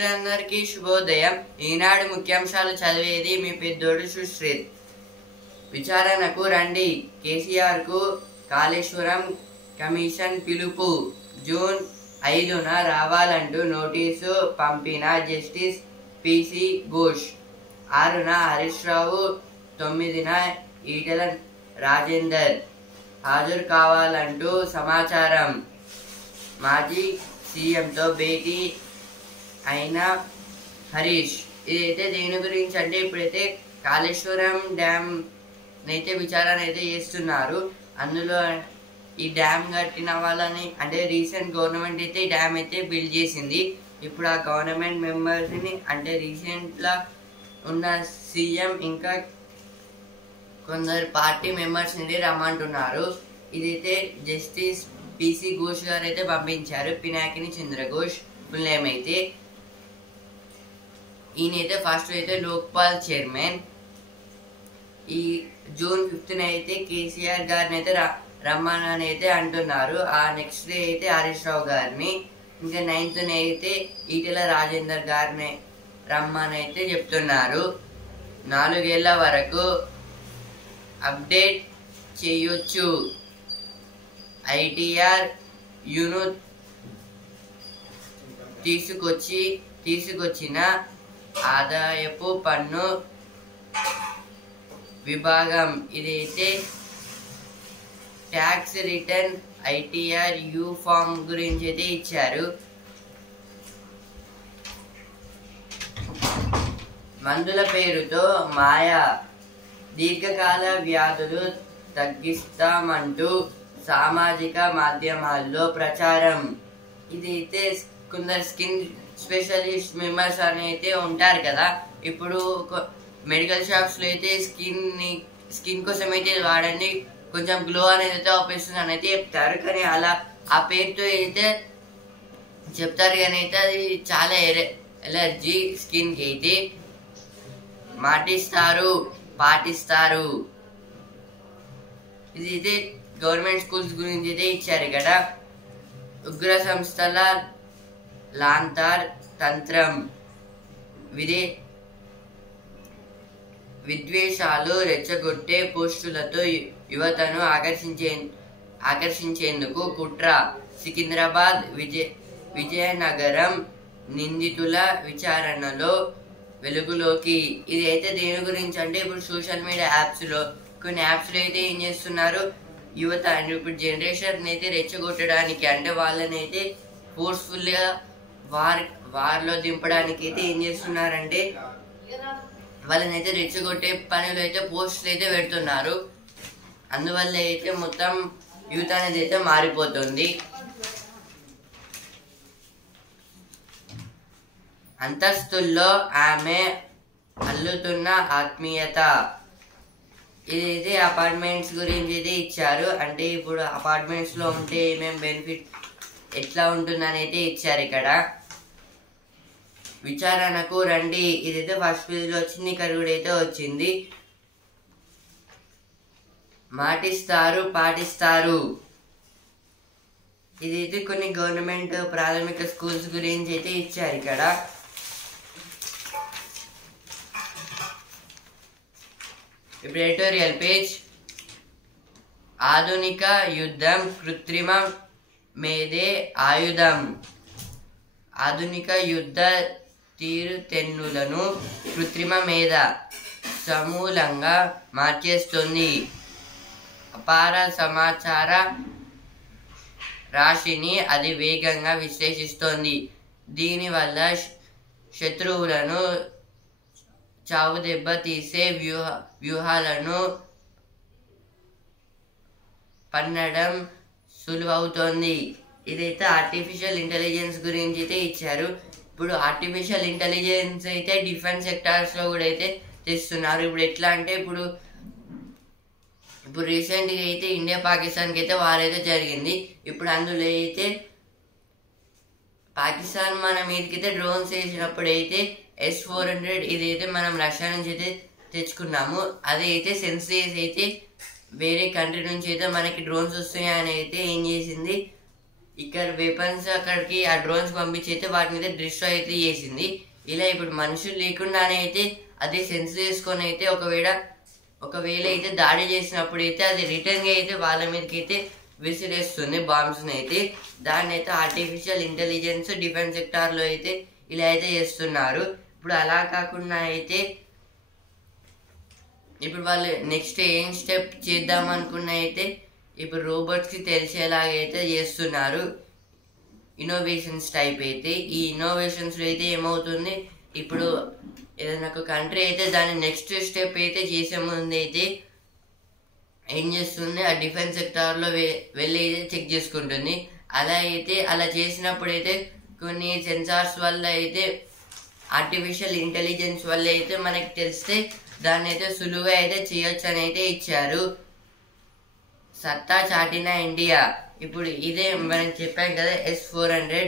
మిత్రులందరికీ శుభోదయం. ఈనాడు ముఖ్యాంశాలు చదివేది మీ పెద్దోడు సుశ్రీత్. విచారణకు రండి, కేసీఆర్ కు కాళేశ్వరం కమిషన్ పిలుపు. జూన్ 5న రావాలంటూ నోటీసు పంపిన జస్టిస్ పిసి ఘోష్. 6న హరీష్ రావు, 9న ఈటెల రాజేందర్ హాజరు కావాలంటూ సమాచారం. మాజీ సీఎంతో భేటీ అయిన హరీష్. ఇదైతే దేని గురించి అంటే ఇప్పుడైతే కాళేశ్వరం డ్యామ్ అయితే విచారణ అయితే చేస్తున్నారు. అందులో ఈ డ్యామ్ కట్టిన వాళ్ళని అంటే రీసెంట్ గవర్నమెంట్ అయితే ఈ డ్యామ్ అయితే బిల్డ్ చేసింది. ఇప్పుడు ఆ గవర్నమెంట్ మెంబర్స్ని అంటే రీసెంట్గా ఉన్న సీఎం ఇంకా కొందరు పార్టీ మెంబర్స్ని రమ్మంటున్నారు. ఇదైతే జస్టిస్ పిసి ఘోష్ గారు అయితే పంపించారు. పినాకిని చంద్ర ఘోష్ ఫుల్ నేమ్ అయితే. ఈయనైతే ఫస్ట్ అయితే లోక్పాల్ చైర్మన్. ఈ జూన్ 5న అయితే కేసీఆర్ గారిని అయితే రమ్మని అయితే అంటున్నారు. ఆ నెక్స్ట్ డే అయితే హరీష్ రావు గారిని, ఇంకా 9న అయితే ఈటెల రాజేందర్ గారిని రమ్మని అయితే చెప్తున్నారు. 4 ఏళ్ల వరకు అప్డేట్ చేయొచ్చు. ఐటీఆర్ యూను తీసుకొచ్చిన ఆదాయపు పన్ను విభాగం ఇదైతే tax return ITR U form గురించి అయితే ఇచ్చారు. మందుల పేరుతో మాయా, దీర్ఘకాల వ్యాధులు తగ్గిస్తామంటూ సామాజిక మాధ్యమాల్లో ప్రచారం. ఇదైతే కొందరు స్కిన్ స్పెషలిస్ట్ మెంబర్స్ అని అయితే ఉంటారు కదా. ఇప్పుడు మెడికల్ షాప్స్లో అయితే స్కిన్ కోసం అయితే వాడండి, కొంచెం గ్లో అనేది అయితే ఆపేస్తుంది అని అయితే చెప్తారు. కానీ అలా ఆ పేరుతో అయితే చెప్తారు, కానీ అయితే అది చాలా ఎలర్జీ స్కిన్కి అయితే పాటిస్తారు. ఇది అయితే గవర్నమెంట్ స్కూల్స్ గురించి అయితే ఇచ్చారు ఇక్కడ. ఉగ్ర సంస్థల లాంతార్ తంత్రం, విద్వేషాలు రెచ్చగొట్టే పోస్టులతో యువతను ఆకర్షించేందుకు కుట్ర. సికింద్రాబాద్, విజయనగరం నిందితుల విచారణలో వెలుగులోకి. ఇది అయితే దేని గురించి అంటే ఇప్పుడు సోషల్ మీడియా యాప్స్లో కొన్ని యాప్స్లో అయితే ఏం చేస్తున్నారు, యువత అంటే ఇప్పుడు జనరేషన్ అయితే రెచ్చగొట్టడానికి అంటే వాళ్ళని అయితే ఫోర్స్ఫుల్గా వార్లో దింపడానికి అయితే ఏం చేస్తున్నారంటే వాళ్ళని అయితే రెచ్చగొట్టే పనులు అయితే పోస్టులు అయితే పెడుతున్నారు. అందువల్ల అయితే మొత్తం యూత్ అనేది అయితే మారిపోతుంది. అంతస్తుల్లో ఆమె అల్లుతున్న ఆత్మీయత. ఇదైతే అపార్ట్మెంట్స్ గురించి అయితే ఇచ్చారు. అంటే ఇప్పుడు అపార్ట్మెంట్స్లో ఉంటే ఏమేమి బెనిఫిట్ ఎట్లా ఉంటుందని అయితే ఇచ్చారు ఇక్కడ. విచారణకు రండి, ఇదైతే ఫస్ట్ పేజ్లో వచ్చింది, ఇక్కడ కూడా అయితే వచ్చింది. పాటిస్తారు. ఇదైతే కొన్ని గవర్నమెంట్ ప్రాథమిక స్కూల్స్ గురించి అయితే ఇచ్చారు ఇక్కడ. ఇప్పుడు ఎడిటోరియల్ పేజ్. ఆధునిక యుద్ధం కృత్రిమ మేధే ఆయుధం. ఆధునిక యుద్ధ తీరుతెన్నులను కృత్రిమ మేధ సమూలంగా మార్చేస్తుంది. అపార సమాచార రాశిని అది వేగంగా విశ్లేషిస్తోంది. దీనివల్ల శత్రువులను చావుదెబ్బ తీసే వ్యూహాలను పన్నడం సులువవుతోంది. ఇదైతే ఆర్టిఫిషియల్ ఇంటెలిజెన్స్ గురించి అయితే ఇచ్చారు. ఇప్పుడు ఆర్టిఫిషియల్ ఇంటెలిజెన్స్ అయితే డిఫెన్స్ సెక్టార్స్లో కూడా అయితే తెస్తున్నారు. ఇప్పుడు ఎట్లా అంటే ఇప్పుడు రీసెంట్గా అయితే ఇండియా పాకిస్తాన్కి అయితే వార్ అయితే జరిగింది. ఇప్పుడు అందులో అయితే పాకిస్తాన్ మన మీదకైతే డ్రోన్స్ వేసినప్పుడు అయితే S-400 ఇదైతే మనం రష్యా నుంచి అయితే తెచ్చుకున్నాము. అదైతే సెన్సెస్ అయితే వేరే కంట్రీ నుంచి అయితే మనకి డ్రోన్స్ వస్తున్నాయని అయితే ఏం చేసింది, ఇక్కడ వెపన్స్ అక్కడికి ఆ డ్రోన్స్ పంపించి అయితే వాటి మీద డిస్ట్రాయ్ అయితే చేసింది. ఇలా ఇప్పుడు మనుషులు లేకుండానే అయితే అది సెన్స్ చేసుకొని అయితే ఒకవేళ అయితే దాడి చేసినప్పుడు అయితే అది రిటర్న్ గా అయితే వాళ్ళ మీదకి అయితే విసిరేస్తుంది బాంబ్స్ అయితే. దాన్ని అయితే ఆర్టిఫిషియల్ ఇంటెలిజెన్స్ డిఫెన్స్ సెక్టార్ లో అయితే ఇలా అయితే చేస్తున్నారు. ఇప్పుడు అలా కాకుండా అయితే ఇప్పుడు వాళ్ళు నెక్స్ట్ ఏం స్టెప్ చేద్దాం అనుకున్న అయితే ఇప్పుడు రోబోట్స్ కి తెలిసేలాగా అయితే చేస్తున్నారు ఇన్నోవేషన్స్ టైప్ అయితే. ఈ ఇన్నోవేషన్స్ లో అయితే ఏమవుతుంది, ఇప్పుడు ఏదైనా ఒక కంట్రీ అయితే దాని నెక్స్ట్ స్టెప్ అయితే చేసే ముందు అయితే ఏం చేస్తుంది, ఆ డిఫెన్స్ సెక్టార్ లో వెళ్ళి అయితే చెక్ చేసుకుంటుంది. అలా చేసినప్పుడు అయితే కొన్ని సెన్సార్స్ వల్ల అయితే ఆర్టిఫిషియల్ ఇంటెలిజెన్స్ వల్ల అయితే మనకి తెలిస్తే దాన్ని అయితే సులువుగా అయితే చేయొచ్చు అని అయితే ఇచ్చారు. సత్తా చాటిన ఇండియా. ఇప్పుడు ఇదే మనం చెప్పాం కదా S-400,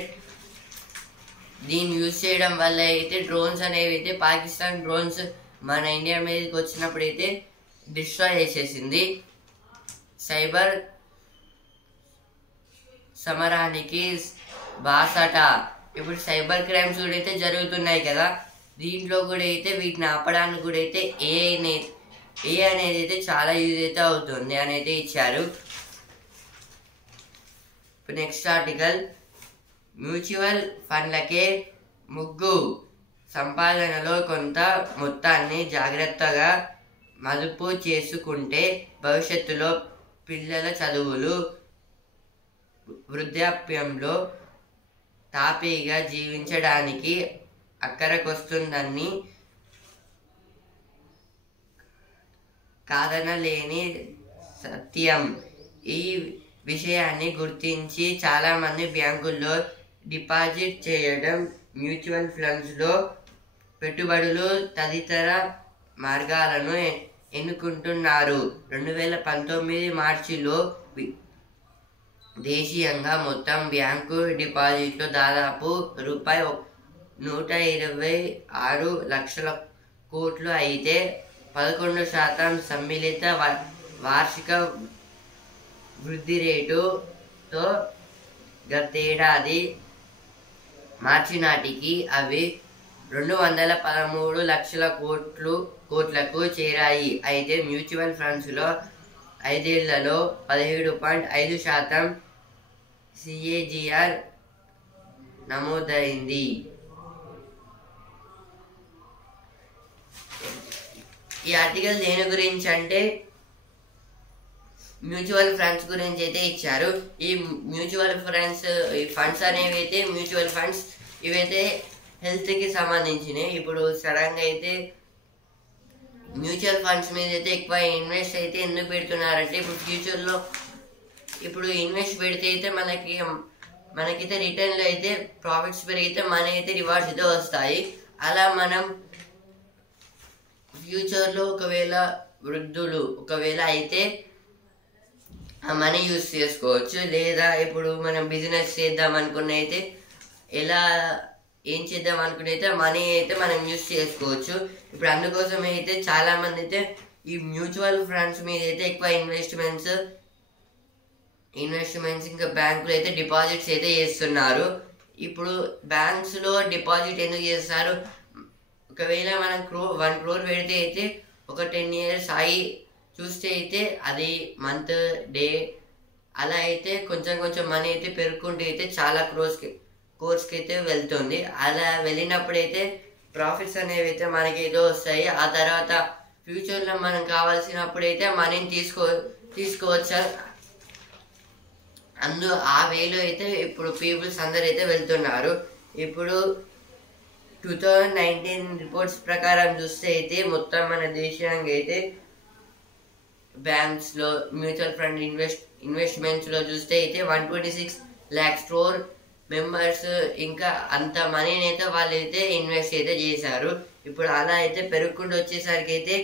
దీన్ని యూజ్ చేయడం వల్ల అయితే డ్రోన్స్ అనేవి అయితే పాకిస్తాన్ డ్రోన్స్ మన ఇండియా మీదకి వచ్చినప్పుడు అయితే డిస్ట్రాయ్ చేసేసింది. సైబర్ సమరానికి బాసట. ఇప్పుడు సైబర్ క్రైమ్స్ కూడా అయితే జరుగుతున్నాయి కదా, దీంట్లో కూడా అయితే వీటిని ఆపడానికి కూడా అయితే ఏ అనేది అయితే చాలా యూజ్ అయితే అవుతుంది అని అయితే ఇచ్చారు. ఇప్పుడు నెక్స్ట్ ఆర్టికల్, మ్యూచువల్ ఫండ్లకే ముగ్గు. సంపాదనలో కొంత మొత్తాన్ని జాగ్రత్తగా మదుపు చేసుకుంటే భవిష్యత్తులో పిల్లల చదువులు, వృద్ధాప్యంలో తాపీగా జీవించడానికి అక్కరకొస్తుందని కాదనలేని సత్యం. ఈ విషయాన్ని గుర్తించి చాలా మంది బ్యాంకుల్లో డిపాజిట్ చేయడం, మ్యూచువల్ ఫండ్స్ లో పెట్టుబడులు తదితర మార్గాలను ఎన్నుకుంటున్నారు. 2019 మార్చిలో దేశీయంగా మొత్తం బ్యాంకు డిపాజిట్లు దాదాపు రూ. 126 లక్షల కోట్లు అయితే 11% సమ్మిళిత వార్షిక వృద్ధి రేటుతో గతేడాది మార్చి నాటికి అవి 213 లక్షల కోట్లకు చేరాయి. అయితే మ్యూచువల్ ఫండ్స్ లో 5 ఏళ్లలో 17.5% CAGR నమోదైంది. ఈ ఆర్టికల్ దేని గురించి అంటే మ్యూచువల్ ఫండ్స్ గురించి అయితే ఇచ్చారు. ఈ మ్యూచువల్ ఫండ్స్ అనేవి అయితే మ్యూచువల్ ఫండ్స్ ఇవైతే హెల్త్ కి సంబంధించినవి. ఇప్పుడు సడన్ గా అయితే మ్యూచువల్ ఫండ్స్ మీద అయితే ఎక్కువ ఇన్వెస్ట్ అయితే ఎందుకు పెడుతున్నారంటే ఇప్పుడు ఫ్యూచర్ లో ఇప్పుడు ఇన్వెస్ట్ పెడితే అయితే మనకైతే రిటర్న్ లో అయితే ప్రాఫిట్స్ పెరిగితే మనకైతే రివార్డ్స్ అయితే వస్తాయి. అలా మనం ఫ్యూచర్ లో వృద్ధులు అయితే ఆ మనీ యూజ్ చేసుకోవచ్చు. లేదా ఇప్పుడు మనం బిజినెస్ చేద్దాం అనుకున్న అయితే ఏం చేద్దాం అనుకుని అయితే మనీ అయితే మనం యూజ్ చేసుకోవచ్చు. ఇప్పుడు అందుకోసం అయితే చాలా మంది అయితే ఈ మ్యూచువల్ ఫండ్స్ మీద అయితే ఎక్కువ ఇన్వెస్ట్మెంట్స్ ఇంకా బ్యాంకులు అయితే డిపాజిట్స్ అయితే చేస్తున్నారు. ఇప్పుడు బ్యాంక్స్ లో డిపాజిట్ ఎందుకు చేస్తారు, ఒకవేళ మనం 1 crore పెడితే అయితే ఒక 10 years చూస్తే అయితే అది మంత్ డే అలా అయితే కొంచెం మనీ అయితే పెరుగుకుంటూ అయితే చాలా కోర్స్కి అయితే వెళ్తుంది. అలా వెళ్ళినప్పుడు అయితే ప్రాఫిట్స్ అనేవి అయితే మనకైతే వస్తాయి. ఆ తర్వాత ఫ్యూచర్ లో మనం కావాల్సినప్పుడు అయితే మనీని తీసుకోవచ్చు. ఆ వేలో అయితే ఇప్పుడు పీపుల్స్ అందరు అయితే వెళ్తున్నారు. ఇప్పుడు 2019 రిపోర్ట్స్ ప్రకారం చూస్తే అయితే మొత్తం మన దేశానికి అయితే బ్యాంక్స్ లో మ్యూచువల్ ఫండ్ ఇన్వెస్ట్మెంట్స్ లో చూస్తే అయితే 126 lakhs crore మెంబర్స్ ఇంకా అంత మనీని అయితే వాళ్ళు అయితే ఇన్వెస్ట్ అయితే చేశారు. ఇప్పుడు అలా అయితే పెరుగుకుంటూ వచ్చేసరికి అయితే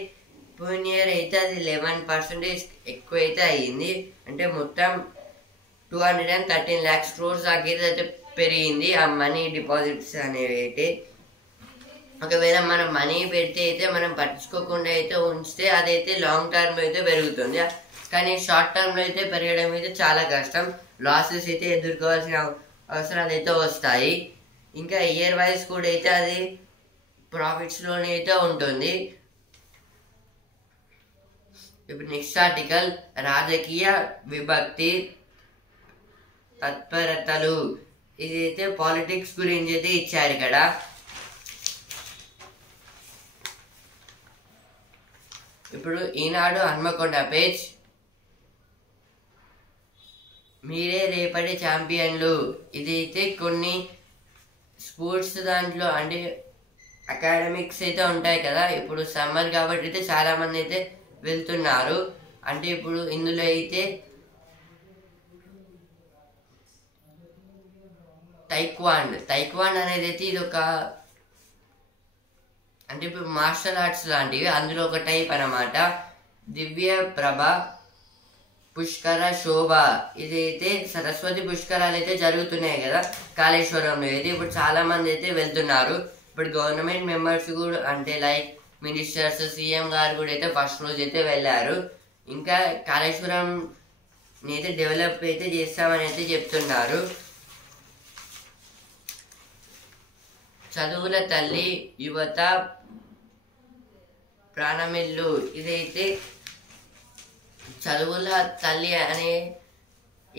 పోయిన ఇయర్ అయితే అది 11% ఎక్కువ అయితే అయ్యింది. అంటే మొత్తం 213 lakhs crores దాకా అయితే పెరిగింది ఆ మనీ డిపాజిట్స్ అనేవి అయితే. ఒకవేళ మనం మనీ పెడితే అయితే మనం పట్టించుకోకుండా అయితే ఉంచితే అదైతే లాంగ్ టర్మ్ అయితే పెరుగుతుంది. కానీ షార్ట్ టర్మ్లో అయితే పెరగడం అయితే చాలా కష్టం. లాసెస్ అయితే ఎదుర్కోవాల్సిన అవసరాలు అయితే వస్తాయి. ఇంకా ఇయర్ వైజ్ కూడా అయితే అది ప్రాఫిట్స్లోనే అయితే ఉంటుంది. ఇప్పుడు నెక్స్ట్ ఆర్టికల్, రాజకీయ విభక్తి తత్పరతలు. ఇది అయితే పాలిటిక్స్ గురించి అయితే ఇచ్చారు ఇక్కడ. ఇప్పుడు ఈనాడు హన్మకొండ పేజ్, మీరే రేపటి ఛాంపియన్లు. ఇదైతే కొన్ని స్పోర్ట్స్ దాంట్లో అంటే అకాడమిక్స్ అయితే ఉంటాయి కదా, ఇప్పుడు సమ్మర్ కాబట్టి అయితే చాలా మంది అయితే వెళ్తున్నారు. అంటే ఇప్పుడు ఇందులో అయితే టైక్వాండ్ అనేది అయితే ఇది ఒక అంటే ఇప్పుడు మార్షల్ ఆర్ట్స్ లాంటివి, అందులో ఒక టైప్ అన్నమాట. దివ్య ప్రభ, పుష్కర శోభ. ఇదైతే సరస్వతి పుష్కరాలు అయితే జరుగుతున్నాయి కదా కాళేశ్వరంలో అయితే, ఇప్పుడు చాలా మంది అయితే వెళ్తున్నారు. ఇప్పుడు గవర్నమెంట్ మెంబర్స్ కూడా అంటే లైక్ మినిస్టర్స్, సీఎం గారు కూడా అయితే ఫస్ట్ రోజు అయితే వెళ్ళారు. ఇంకా కాళేశ్వరం అయితే డెవలప్ అయితే చేస్తామని అయితే చెప్తున్నారు. చదువుల తల్లి, యువత ప్రాణమిల్లు. ఇదైతే చదువుల తల్లి అనే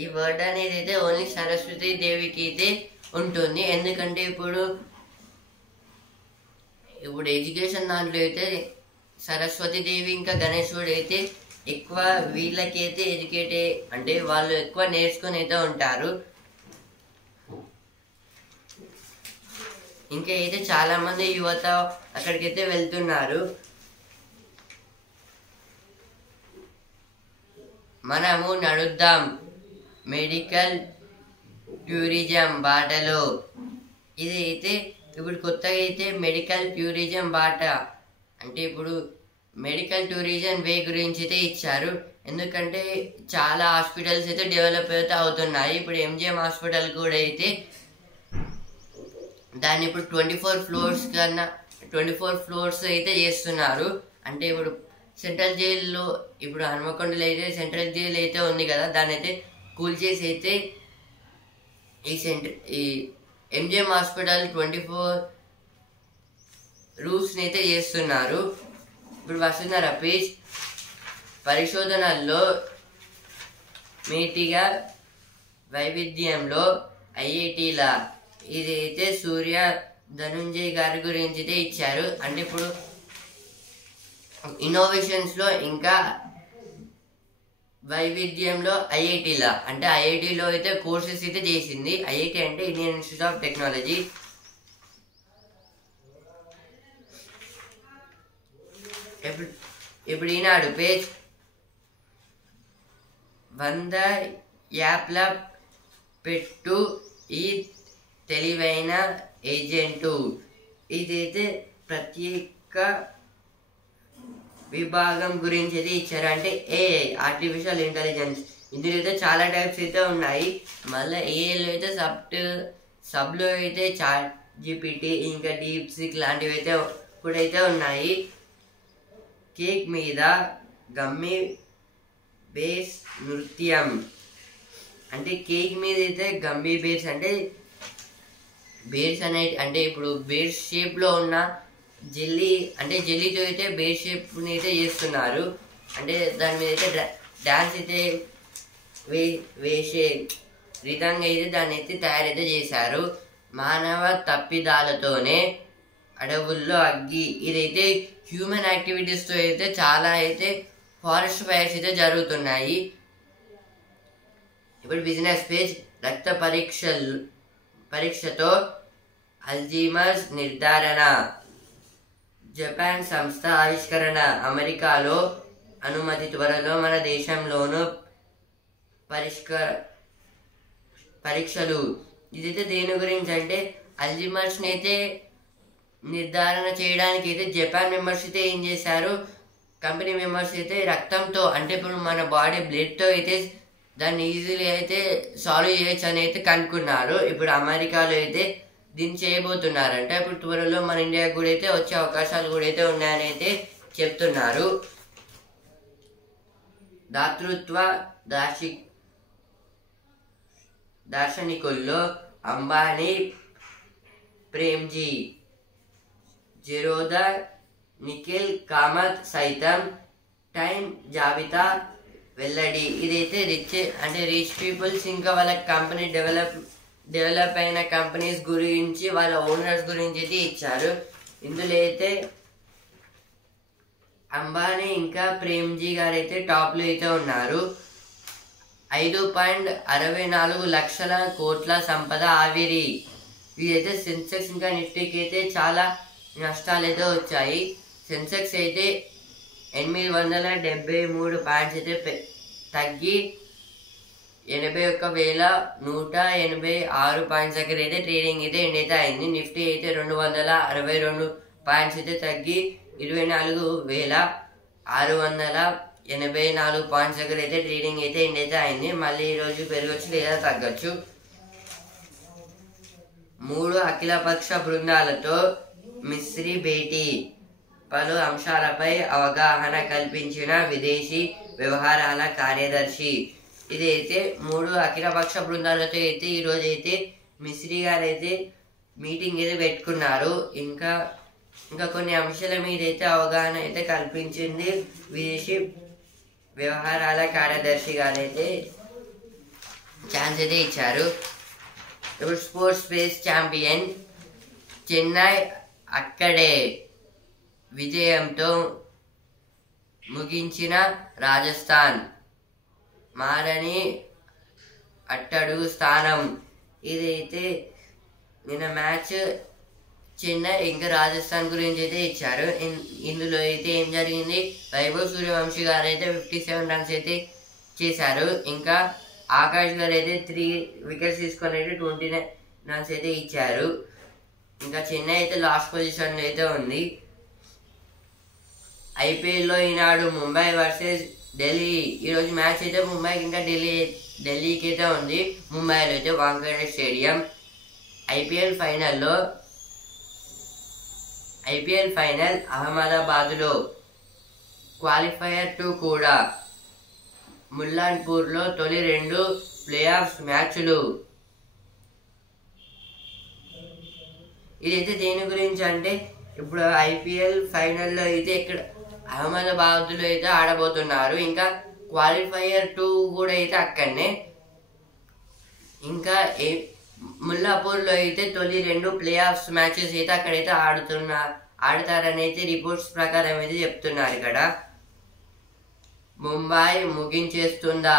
ఈ వర్డ్ అనేది అయితే ఓన్లీ సరస్వతి దేవికి అయితే ఉంటుంది. ఎందుకంటే ఇప్పుడు ఎడ్యుకేషన్ దాంట్లో అయితే సరస్వతి దేవి ఇంకా గణేశుడు అయితే ఎక్కువ వీళ్ళకైతే ఎడ్యుకేట్ అంటే వాళ్ళు ఎక్కువ నేర్చుకుని అయితే ఉంటారు. ఇంకా అయితే చాలా మంది యువత అక్కడికైతే వెళ్తున్నారు. మనము నడుద్దాం మెడికల్ టూరిజం బాటలో. ఇది అయితే ఇప్పుడు కొత్తగా అయితే మెడికల్ టూరిజం బాట అంటే ఇప్పుడు మెడికల్ టూరిజం వే గురించి అయితే ఇచ్చారు. ఎందుకంటే చాలా హాస్పిటల్స్ అయితే డెవలప్ అయితే అవుతున్నాయి. ఇప్పుడు ఎంజిఎం హాస్పిటల్ కూడా అయితే దాన్ని ఇప్పుడు 24 ఫ్లోర్స్ కన్నా 24 ఫ్లోర్స్ అయితే చేస్తున్నారు. అంటే ఇప్పుడు సెంట్రల్ జైల్లో ఇప్పుడు హన్మకొండలో అయితే సెంట్రల్ జైలు అయితే ఉంది కదా, దాన్ని అయితే కూల్చేసి అయితే ఈ ఎంజిఎం హాస్పిటల్ 24 రూమ్స్ని అయితే చేస్తున్నారు. ఇప్పుడు వస్తున్నారా పేజ్, పరిశోధనల్లో మేటిగా వైవిధ్యంలో ఐఐటీల. ఇది అయితే సూర్య ధనుంజయ్ గారి గురించి అయితే ఇచ్చారు. అంటే ఇప్పుడు ఇన్నోవేషన్స్లో ఇంకా వైవిధ్యంలో ఐఐటీల అంటే ఐఐటీలో అయితే కోర్సెస్ అయితే చేసింది. ఐఐటీ అంటే ఇండియన్ ఇన్స్టిట్యూట్ ఆఫ్ టెక్నాలజీ. ఇప్పుడు ఈనాడు పేజ్, 100 యాప్ల పెట్టు ఈ తెలివైన ఏజెంటు. ఇదైతే ప్రత్యేక విభాగం గురించి అయితే ఇచ్చారు. అంటే ఏఐ, ఆర్టిఫిషియల్ ఇంటెలిజెన్స్. ఇందులో అయితే చాలా టైప్స్ అయితే ఉన్నాయి. మళ్ళీ ఏఐలో అయితే సబ్లో అయితే చాట్ జీపీటీ ఇంకా డీప్ సీక్ లాంటివి అయితే కూడా అయితే ఉన్నాయి. కేక్ మీద గమ్మీ బేస్ నృత్యం. అంటే కేక్ మీద అయితే గమ్మీ బేర్స్ అంటే బేర్స్ అనే అంటే ఇప్పుడు బేర్స్ షేప్లో ఉన్న జెల్లీ అంటే జెల్లీతో అయితే బేర్ షేప్ని అయితే చేస్తున్నారు. అంటే దాని మీద అయితే డ్యాన్స్ అయితే వేసే విధంగా అయితే దాన్ని అయితే తయారైతే చేశారు. మానవ తప్పిదాలతోనే అడవుల్లో అగ్గి. ఇదైతే హ్యూమన్ యాక్టివిటీస్తో అయితే చాలా అయితే ఫారెస్ట్ ఫైర్స్ అయితే జరుగుతున్నాయి. ఇప్పుడు బిజినెస్ పేజ్, రక్త పరీక్షతో అల్జీమర్స్ నిర్ధారణ. జపాన్ సంస్థ ఆవిష్కరణ. అమెరికాలో అనుమతి, త్వరలో మన దేశంలోనూ పరీక్షలు. ఇదైతే దేని గురించి అంటే అల్జీమర్స్ని అయితే నిర్ధారణ చేయడానికి అయితే జపాన్ మెంబర్స్ అయితే ఏం చేశారు, కంపెనీ మెంబర్స్ అయితే రక్తంతో అంటే ఇప్పుడు మన బాడీ బ్లడ్తో అయితే దాన్ని ఈజీలీ అయితే సాల్వ్ చేయొచ్చు అని అయితే కనుక్కున్నారు. ఇప్పుడు అమెరికాలో అయితే దీన్ని చేయబోతున్నారంట. ఇప్పుడు త్వరలో మన ఇండియాకి కూడా అయితే వచ్చే అవకాశాలు కూడా అయితే ఉన్నాయని అయితే చెప్తున్నారు. దాతృత్వ దార్శనికుల్లో అంబానీ, ప్రేమ్జీ, జిరోదా, నిఖిల్ కామత్ సైతం టైం జాబితా వెల్లడి. ఇదైతే రిచ్ పీపుల్స్ ఇంకా వాళ్ళ కంపెనీ డెవలప్ అయిన కంపెనీస్ గురించి వాళ్ళ ఓనర్స్ గురించి అయితే ఇచ్చారు. ఇందులో అయితే అంబానీ ఇంకా ప్రేమ్జీ గారు అయితే టాప్లో అయితే ఉన్నారు. 5.64 లక్షల కోట్ల సంపద ఆవిరి. ఇదైతే సెన్సెక్స్ ఇంకా నిఫ్టీకి అయితే చాలా నష్టాలు అయితే వచ్చాయి. సెన్సెక్స్ అయితే 873 పాయింట్స్ అయితే తగ్గి 81,186 పాయింట్స్ దగ్గర అయితే ట్రేడింగ్ అయితే ఎండ్ అయితే అయింది. నిఫ్టీ అయితే 262 పాయింట్స్ అయితే తగ్గి 24,684 పాయింట్స్ దగ్గర అయితే ట్రేడింగ్ అయితే ఎండ్ అయితే అయింది. మళ్ళీ ఈరోజు పెరగచ్చు లేదా తగ్గచ్చు. 3 అఖిలపక్ష బృందాలతో మిస్రీ భేటీ. పలు అంశాలపై అవగాహన కల్పించిన విదేశీ వ్యవహారాల కార్యదర్శి. ఇదైతే 3 అఖిలపక్ష బృందాలతో అయితే ఈరోజు అయితే మిస్రీ గారు అయితే మీటింగ్ అయితే పెట్టుకున్నారు. ఇంకా కొన్ని అంశాల మీద అయితే అవగాహన అయితే కల్పించింది విదేశీ వ్యవహారాల కార్యదర్శి గారు అయితే ఛాన్స్ అయితే ఇచ్చారు. ఇప్పుడు స్పోర్ట్స్ స్పేస్ ఛాంపియన్ చెన్నై అక్కడే విజయంతో ముగించిన రాజస్థాన్ మారని అట్టడుగు స్థానం. ఇదైతే నిన్న మ్యాచ్ చెన్నై ఇంకా రాజస్థాన్ గురించి అయితే ఇచ్చారు. ఇందులో అయితే ఏం జరిగింది, వైభవ్ సూర్యవంశీ గారు అయితే 57 రన్స్ అయితే చేశారు. ఇంకా ఆకాష్ గారు అయితే 3 వికెట్స్ తీసుకొని అయితే 29 రన్స్ అయితే ఇచ్చారు. ఇంకా చెన్నై అయితే లాస్ట్ పొజిషన్లో అయితే ఉంది. ఐపీఎల్లో ఈనాడు ముంబై వర్సెస్ ఢిల్లీ. ఈరోజు మ్యాచ్ అయితే ముంబైకి ఇంకా ఢిల్లీకి అయితే ఉంది. ముంబైలో అయితే వాంఖేడే స్టేడియం. ఐపీఎల్ ఫైనల్ అహ్మదాబాద్లో. క్వాలిఫైయర్ 2 కూడా. ముల్లాన్పూర్లో తొలి 2 ప్లే ఆఫ్ మ్యాచ్లు. ఇదైతే దేని గురించి అంటే ఇప్పుడు ఐపీఎల్ ఫైనల్లో అయితే ఇక్కడ అహ్మదాబాద్లో అయితే ఆడబోతున్నారు. ఇంకా క్వాలిఫైయర్ 2 కూడా అయితే అక్కడనే. ఇంకా ముల్లాపూర్లో అయితే తొలి 2 ప్లే ఆఫ్ మ్యాచెస్ అయితే అక్కడైతే ఆడతారని అయితే రిపోర్ట్స్ ప్రకారం అయితే చెప్తున్నారు. ఇక్కడ ముంబై ముగించేస్తుందా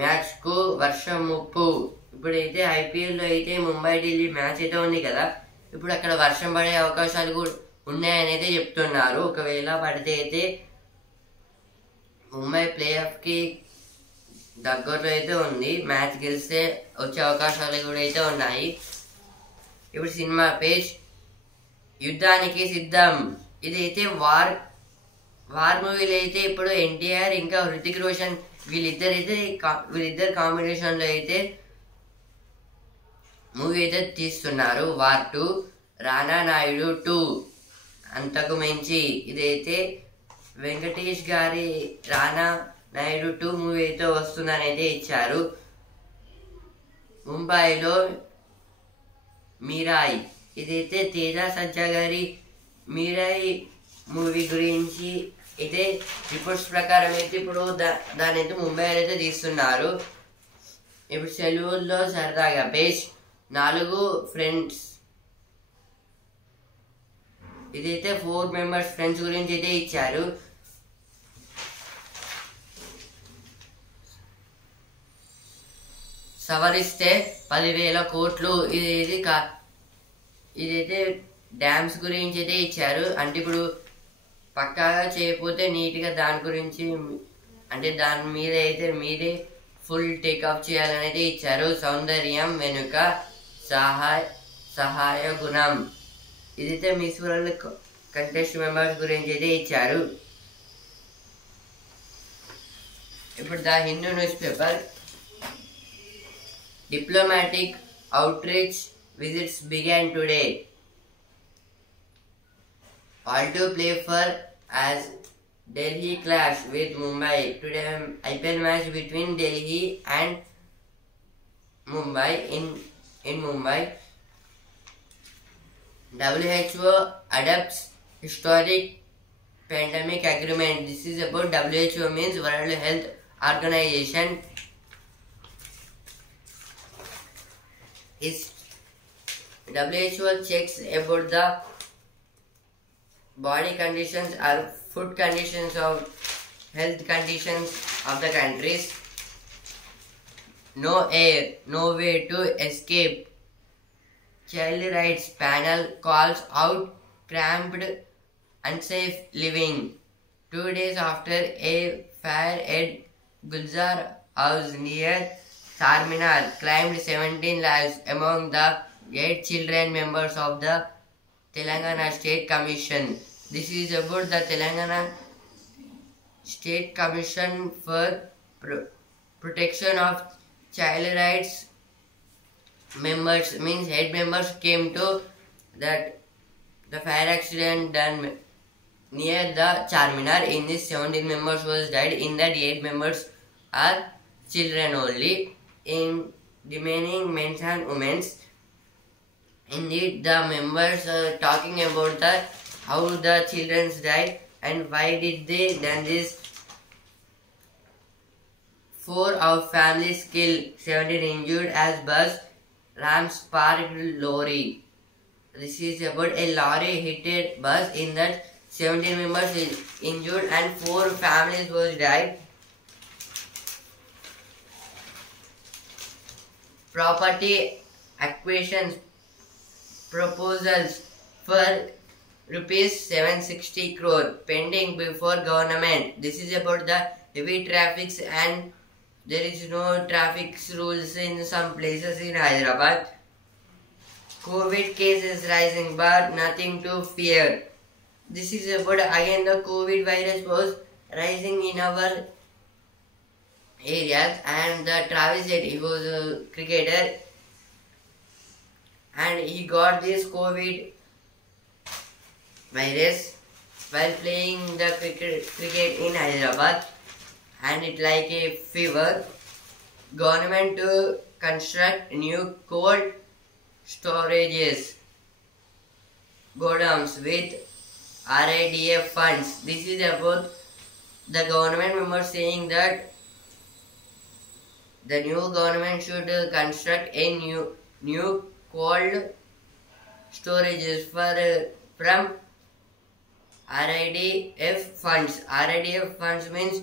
మ్యాచ్ కు వర్షం ముప్పు. ఇప్పుడైతే ఐపీఎల్లో అయితే ముంబై ఢిల్లీ మ్యాచ్ అయితే ఉంది కదా, ఇప్పుడు అక్కడ వర్షం పడే అవకాశాలు కూడా ఉన్నాయని అయితే చెప్తున్నారు. ఒకవేళ పడితే అయితే ముంబై ప్లే ఆఫ్ కి దగ్గరలో అయితే ఉంది. మ్యాచ్ గెలిస్తే వచ్చే అవకాశాలు కూడా అయితే ఉన్నాయి. ఇప్పుడు సినిమా పేజ్ యుద్ధానికి సిద్ధం. ఇదైతే వార్ మూవీలో అయితే ఇప్పుడు ఎన్టీఆర్ ఇంకా హృతిక్ రోషన్ వీళ్ళిద్దరు కాంబినేషన్లో అయితే మూవీ అయితే తీస్తున్నారు. వార్ 2, రానా నాయుడు 2. అంతకు మించి ఇదైతే వెంకటేష్ గారి రానా నాయుడు 2 మూవీ అయితే వస్తుందని అయితే ఇచ్చారు. ముంబైలో మీరాయ్. ఇదైతే తేజ సజ్జా గారి మీరాయ్ మూవీ గురించి అయితే రిపోర్ట్స్ ప్రకారం అయితే ఇప్పుడు దాని అయితే ముంబైలో అయితే తీస్తున్నారు. ఇప్పుడు సెలవుల్లో సరదాగా పేజ్ 4 ఫ్రెండ్స్. ఇదైతే 4 మెంబర్స్ ఫ్రెండ్స్ గురించి అయితే ఇచ్చారు. సవరిస్తే 10,000 కోట్లు. ఇదైతే డ్యామ్స్ గురించి అయితే ఇచ్చారు. అంటే ఇప్పుడు పక్కాగా చేయకపోతే నీట్గా దాని గురించి అంటే దాని మీద అయితే మీరే ఫుల్ టేక్ ఆఫ్ చేయాలని అయితే ఇచ్చారు. సౌందర్యం వెనుక సహాయ గుణం. ఇదైతే మిస్ వరల్డ్ కంటెస్ట్ మెంబర్స్ గురించి అయితే ఇచ్చారు. ఇప్పుడు the Hindu news paper diplomatic outreach visits began today. All to play for as Delhi clash with Mumbai. Today IPL match between Delhi and Mumbai in Mumbai. WHO adopts historic pandemic agreement. This is about WHO means World Health Organization. Is WHO checks about the body conditions or food conditions of health conditions of the countries. No air, no way to escape. Child rights panel calls out cramped, unsafe living. 2 days after a fire at Gulzar House near Charminar claimed 17 lives among the 8 children members of the Telangana State Commission. This is about the Telangana State Commission for Protection of Child Rights. Members means head members came to that the fire accident done near the Charminar. In this 17 members was died. In that 8 members are children only. In remaining men and women. Indeed, the members are talking about the how the children died and why did they done this. 4 of families killed, 17 injured as bus rams parked lorry. This is about a lorry hit bus. In that 17 members injured and 4 families was died. Property acquisitions proposals for rupees 760 crore pending before government. This is about the heavy traffics and there is no traffic rules in some places in Hyderabad. COVID cases rising but nothing to fear. This is about again the COVID virus was rising in our areas and the Travis said he was a cricketer and he got this COVID virus while playing the cricket in Hyderabad and it like a fever. Government to construct new cold storages godowns with RIDF funds. This is about the government members saying that the new government should construct a new cold storages from RIDF funds. RIDF funds means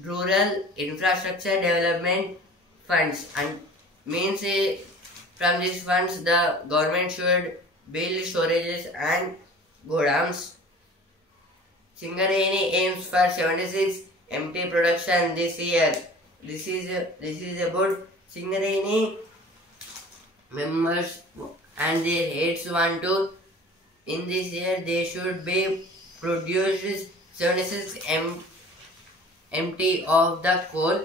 Rural Infrastructure Development Funds and means from these funds the government should build storages and godowns. Singareni aims for 76 MT production this year. This is about Singareni members and their heads want to in this year they should be produced 76 MT of the coal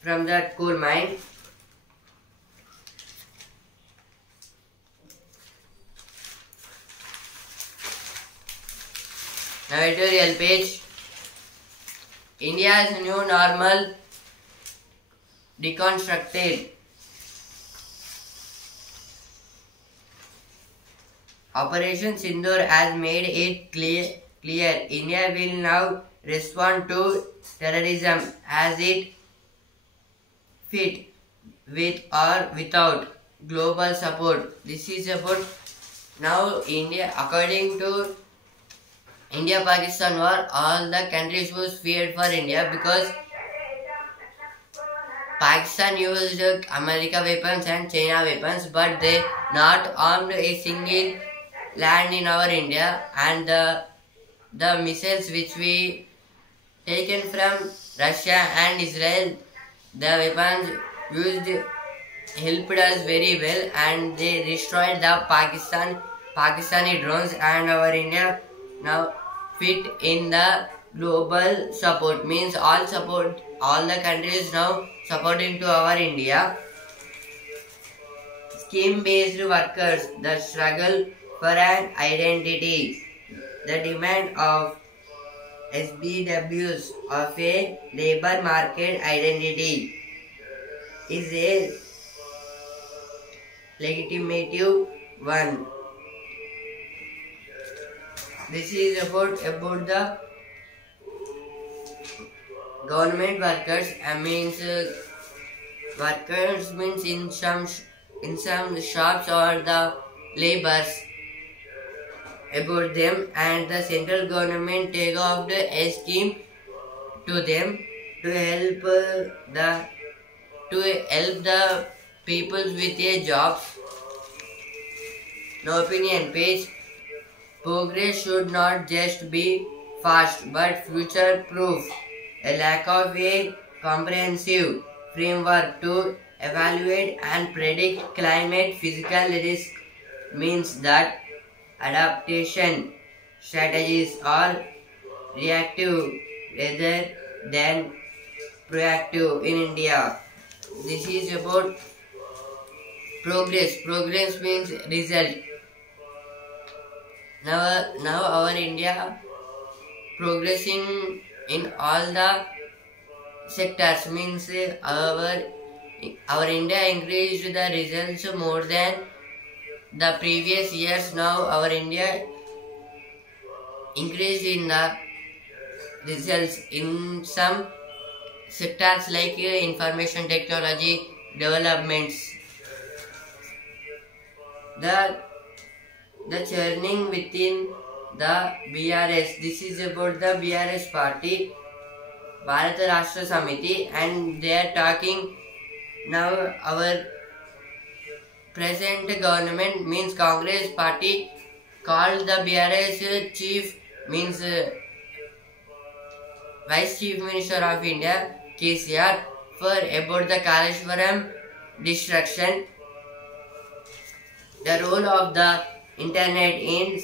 from that coal mine. Now editorial page. India's new normal deconstructed. Operation Sindoor has made it clear India will now respond to terrorism as it fit with or without global support. This is about now India according to India-Pakistan war, all the countries was feared for India because Pakistan used America weapons and China weapons, but they not armed a single land in our India, and the missiles which we taken from Russia and Israel, the weapons used helped us very well, and they destroyed the Pakistani drones, and our India now fit in the global support means all the countries now supporting to our India. Scheme based workers, the struggle for an identity. The demand of SBWs of a labor market identity is a legitimate one. This is about the government workers. Workers means in some shops or the laborers about them, and the central government take off a scheme to them to help the people with a jobs. No opinion page. Progress should not just be fast but future proof. A lack of a comprehensive framework to evaluate and predict climate physical risk means that adaptation strategies are reactive rather than proactive in India. This is about progress. Progress means result. Now our India progressing in all the sectors means our India increased the results more than the previous years. Now our India increased in the results in some sectors like information technology developments. The churning within the BRS. This is about the BRS party, Bharata Rashtra Samiti, and they are talking now. Our present government means Congress party called the BRS chief means Vice Chief Minister of India KCR for about the Kaleshwaram destruction. The role of the internet in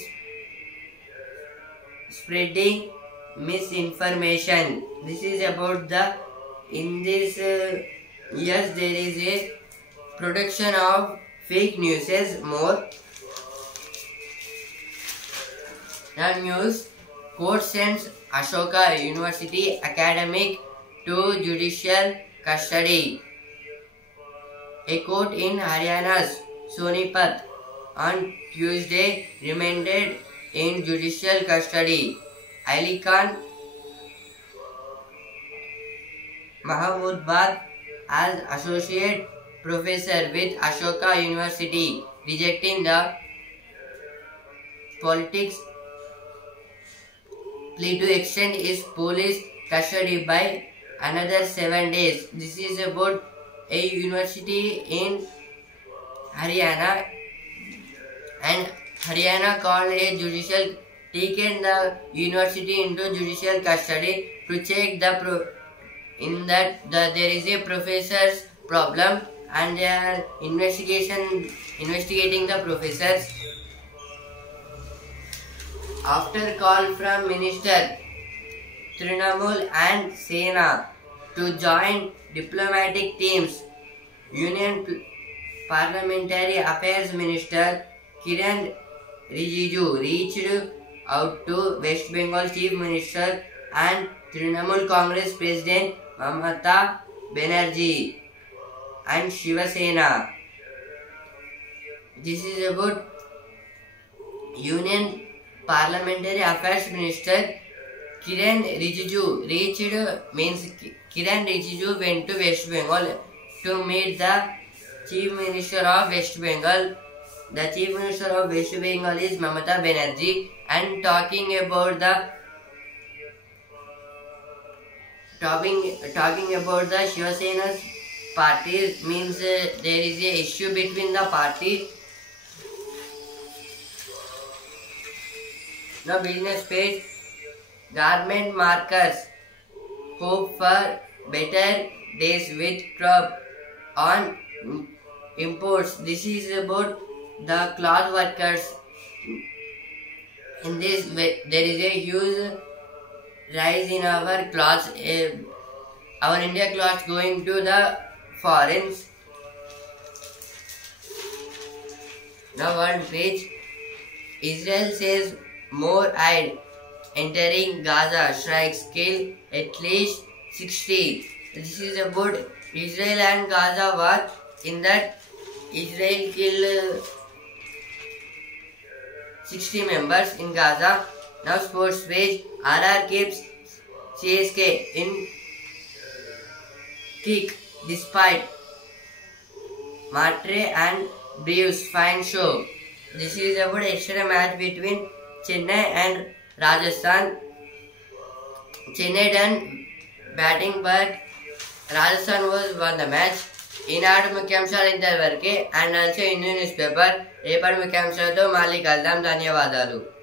spreading misinformation. This is about in this years there is a production of fake news more. The news court sends Ashoka University academic to judicial custody. A court in Haryana's Sonipat on Tuesday remained in judicial custody Ali Khan Mahmoodabad as associate professor with Ashoka University, rejecting the politics plea to extend his police custody by another 7 days. This is about a university in Haryana, and Haryana called a judicial taken the university into judicial custody to check there is a professor's problem, and they are investigating the professors. After call from Minister Trinamool and Sena to join diplomatic teams, Union Parliamentary Affairs Minister Kiran Rijiju reached out to West Bengal Chief Minister and Trinamool Congress President Mamata Banerjee and Shiva Sena. This is about Union Parliamentary Affairs Minister Kiran Rijiju Kiran Rijiju went to West Bengal to meet the Chief Minister of West Bengal. The Chief Minister of West Bengal is Mamata Banerjee, and talking about the Shiva Sena's parties means there is a issue between the party. Now business page. Garment markers hope for better days with crop on imports. This is about the cloth workers. In this there is a huge rise in our cloths. Our India cloths going to the foreigners. Now world page. Israel says more aid entering Gaza. Strikes kill at least 60. This is about Israel and Gaza war. In that, Israel killed 60 members in Gaza. Now sports page. RR keeps CSK in kick despite Matre and Braves fine show. This is about extra match between Chennai and Rajasthan. Chennai done batting but Rajasthan won the match. ఈనాడు ముఖ్యాంశాలు ఇంతవరకే and also Hindu news paper రేపటి ముఖ్యాంశాలతో మళ్ళీ కలుద్దాం. ధన్యవాదాలు.